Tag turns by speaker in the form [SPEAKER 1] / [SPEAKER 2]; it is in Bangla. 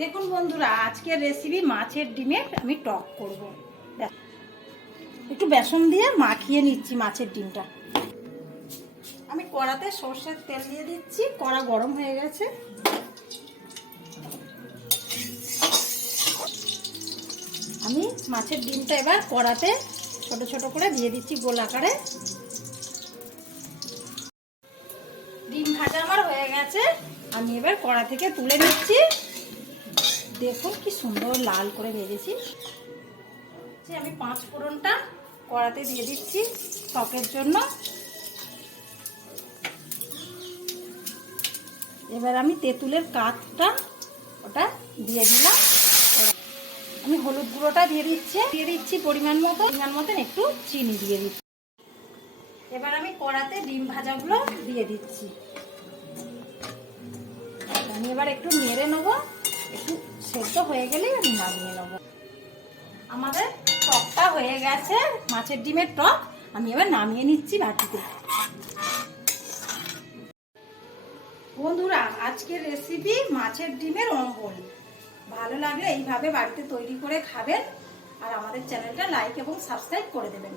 [SPEAKER 1] দেখুন বন্ধুরা আজকের রেসিপি মাছের ডিমের আমি টক করব। একটু বেসন দিয়ে মাখিয়ে নিচ্ছি মাছের ডিমটা। আমি কড়াতে সর্ষের তেল দিয়ে দিচ্ছি, কড়া গরম হয়ে গেছে। আমি মাছের ডিমটা এবার কড়াতে ছোট ছোট করে দিয়ে দিচ্ছি গোল আকারে। ডিম ভাজা আমার হয়ে গেছে। আমি এবার কড়া থেকে তুলে নিচ্ছি। দেখুন কি সুন্দর লাল করে ভেজেছি। যে আমি পাঁচ ফোড়নটা কড়াতে দিয়ে দিচ্ছি টকের জন্য। এবার আমি তেঁতুলের কাঠটা ওটা দিয়ে দিলাম। আমি হলুদ গুঁড়োটা দিয়ে দিচ্ছি। দিয়ে দিচ্ছি পরিমাণ মতো, পরিমাণ মতন একটু চিনি দিয়ে দিচ্ছি। এবার আমি কড়াতে ডিম ভাজাগুলো দিয়ে দিচ্ছি। আমি এবার একটু নেড়ে নেব। একটু সেদ্ধ হয়ে গেলেই আমি নামিয়ে নেব। আমাদের টকটা হয়ে গেছে, মাছের ডিমের টক। আমি এবার নামিয়ে নিচ্ছি বাটিতে। বন্ধুরা, আজকের রেসিপি মাছের ডিমের অম্বল ভালো লাগলে এইভাবে বাড়িতে তৈরি করে খাবেন। আর আমাদের চ্যানেলটা লাইক এবং সাবস্ক্রাইব করে দেবেন।